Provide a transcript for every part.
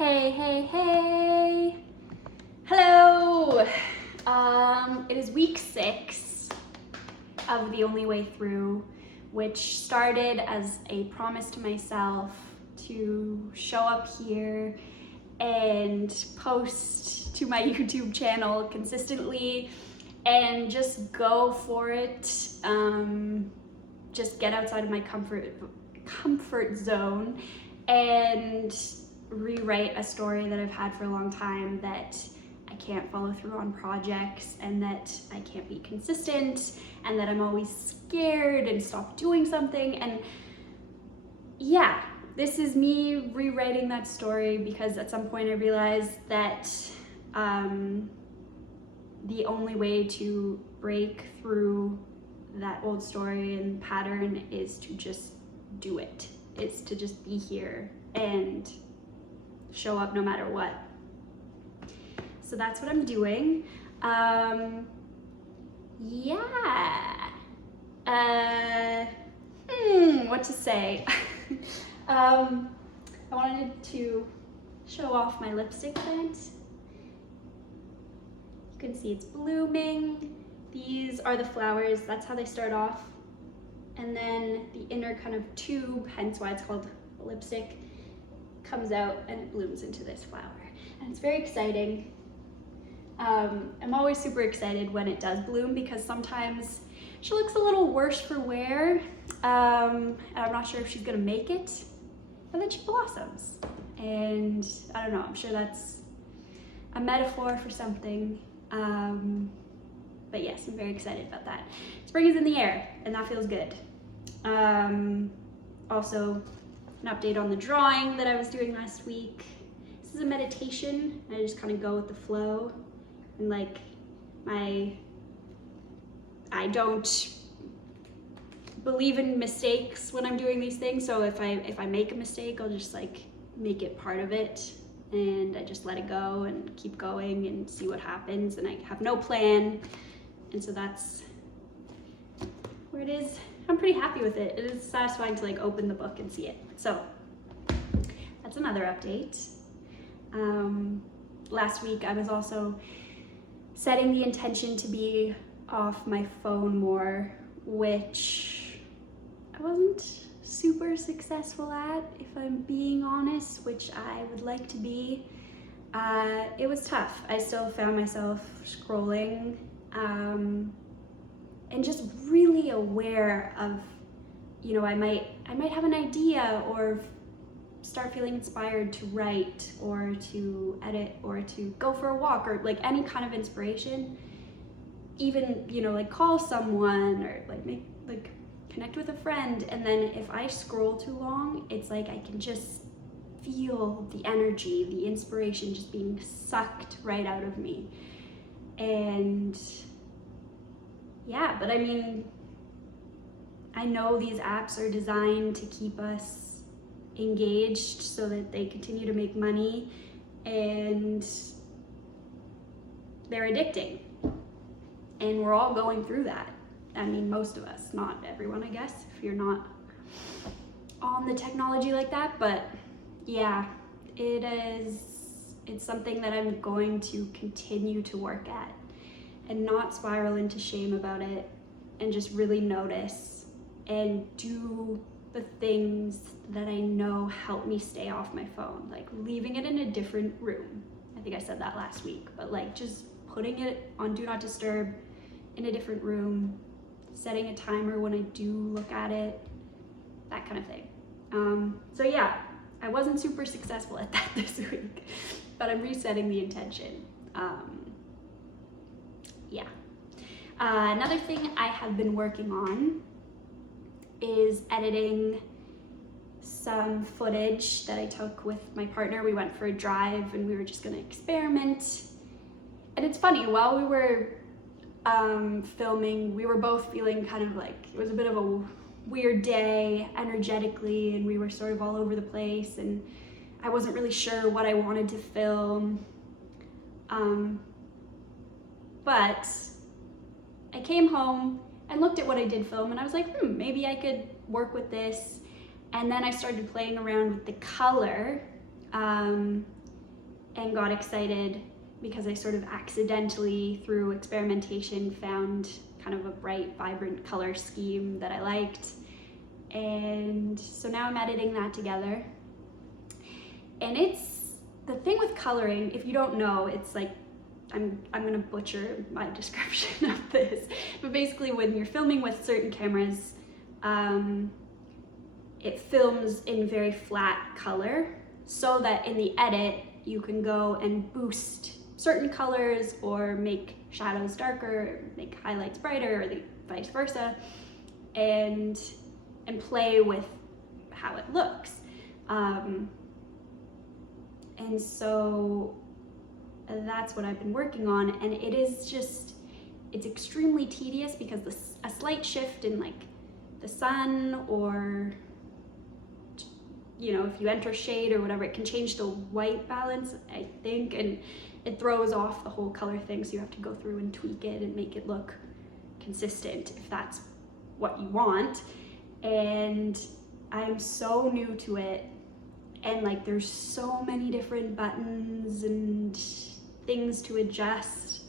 Hey, hey, hey! Hello! It is week 6 of The Only Way Through, which started as a promise to myself to show up here and post to my YouTube channel consistently and just go for it. Just get outside of my comfort zone and rewrite a story that I've had for a long time, that I can't follow through on projects and that I can't be consistent and that I'm always scared and stop doing something. And yeah, this is me rewriting that story because at some point I realized that the only way to break through that old story and pattern is to just do it. It's to just be here and show up no matter what. So that's what I'm doing. What to say? I wanted to show off my lipstick plant. You can see it's blooming. These are the flowers, that's how they start off. And then the inner kind of tube, hence why it's called lipstick, comes out and it blooms into this flower. And it's very exciting. I'm always super excited when it does bloom because sometimes she looks a little worse for wear. And I'm not sure if she's gonna make it, but then she blossoms. And I don't know, I'm sure that's a metaphor for something. But yes, I'm very excited about that. Spring is in the air and that feels good. Also, an update on the drawing that I was doing last week. This is a meditation. I just kind of go with the flow. And like I don't believe in mistakes when I'm doing these things. So if I make a mistake, I'll just like make it part of it. And I just let it go and keep going and see what happens. And I have no plan. And so that's where it is. I'm pretty happy with it. It is satisfying to like open the book and see it. So that's another update. Last week I was also setting the intention to be off my phone more, which I wasn't super successful at, if I'm being honest, which I would like to be. It was tough. I still found myself scrolling and just really aware of, you know, I might have an idea or start feeling inspired to write or to edit or to go for a walk or like any kind of inspiration, even, you know, like call someone or like connect with a friend. And then if I scroll too long, it's like I can just feel the energy, the inspiration just being sucked right out of me. And yeah, but I mean, I know these apps are designed to keep us engaged so that they continue to make money, and they're addicting. And we're all going through that. I mean, most of us, not everyone, I guess, if you're not on the technology like that. But yeah, it's something that I'm going to continue to work at and not spiral into shame about it, and just really notice and do the things that I know help me stay off my phone, like leaving it in a different room. I think I said that last week, but like just putting it on Do Not Disturb in a different room, setting a timer when I do look at it, that kind of thing. So yeah, I wasn't super successful at that this week, but I'm resetting the intention. Another thing I have been working on is editing some footage that I took with my partner. We went for a drive and we were just gonna experiment. And it's funny, while we were filming, we were both feeling kind of like it was a bit of a weird day energetically, and we were sort of all over the place, and I wasn't really sure what I wanted to film. But I came home and looked at what I did film, and I was like, maybe I could work with this. And then I started playing around with the color and got excited because I sort of accidentally, through experimentation, found kind of a bright, vibrant color scheme that I liked. And so now I'm editing that together. And it's the thing with coloring, if you don't know, it's like, I'm gonna butcher my description of this, but basically when you're filming with certain cameras, it films in very flat color so that in the edit you can go and boost certain colors or make shadows darker, make highlights brighter, or the vice versa, and play with how it looks. And so that's what I've been working on, and it is just, it's extremely tedious because a slight shift in like the sun, or you know, if you enter shade or whatever, it can change the white balance, I think, and it throws off the whole color thing, so you have to go through and tweak it and make it look consistent if that's what you want. And I'm so new to it, and like there's so many different buttons and things to adjust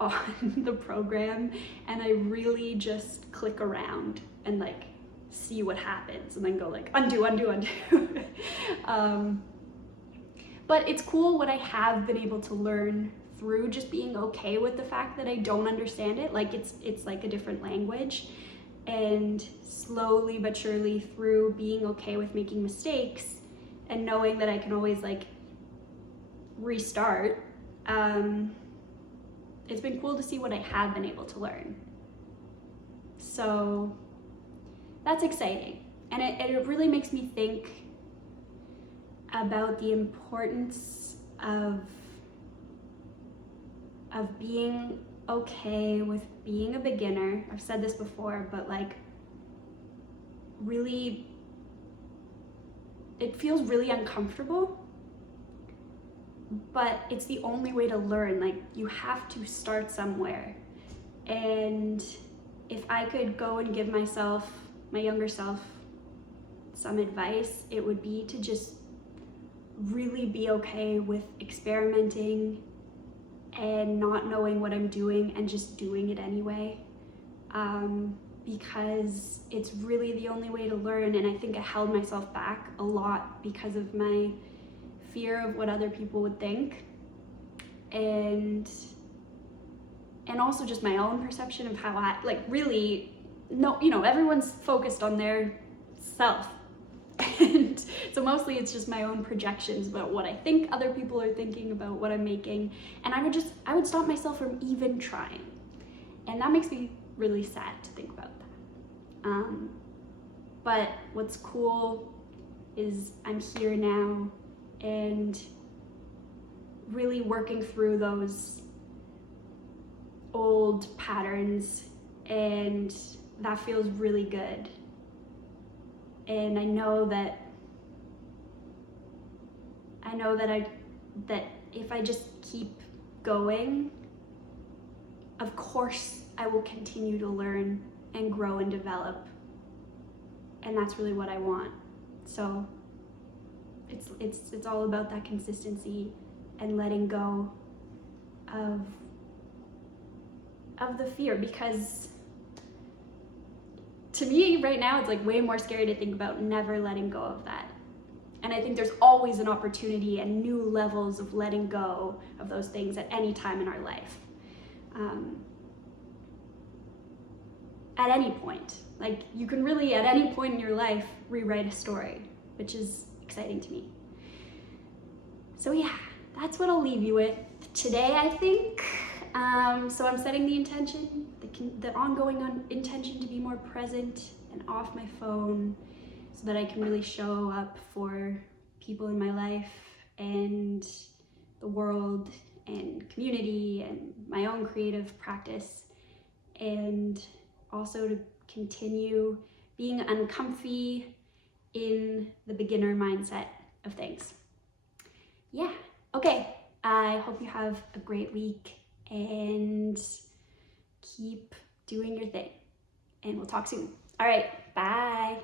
on the program, and I really just click around and like see what happens and then go like undo. But it's cool what I have been able to learn through just being okay with the fact that I don't understand it. Like it's like a different language, and slowly but surely through being okay with making mistakes and knowing that I can always like restart, it's been cool to see what I have been able to learn. So that's exciting, and it really makes me think about the importance of being okay with being a beginner. I've said this before, but like really, it feels really uncomfortable, but it's the only way to learn. Like you have to start somewhere, and if I could go and give myself, my younger self, some advice, it would be to just really be okay with experimenting and not knowing what I'm doing and just doing it anyway, because it's really the only way to learn. And I think I held myself back a lot because of my fear of what other people would think, and also just my own perception of how I, like, really, no, you know, everyone's focused on their self, and so mostly it's just my own projections about what I think other people are thinking about what I'm making, and I would stop myself from even trying, and that makes me really sad to think about that. But what's cool is I'm here now and really working through those old patterns, and that feels really good. And I know that if I just keep going, of course I will continue to learn and grow and develop, and that's really what I want. So it's all about that consistency and letting go of the fear, because to me right now it's like way more scary to think about never letting go of that. And I think there's always an opportunity and new levels of letting go of those things at any time in our life. At any point. Like you can really at any point in your life rewrite a story, which is exciting to me. So yeah, that's what I'll leave you with today, I think. So I'm setting the intention, the ongoing intention to be more present and off my phone, so that I can really show up for people in my life and the world and community and my own creative practice, and also to continue being uncomfy in the beginner mindset of things. Yeah, okay, I hope you have a great week and keep doing your thing, and we'll talk soon. All right, bye.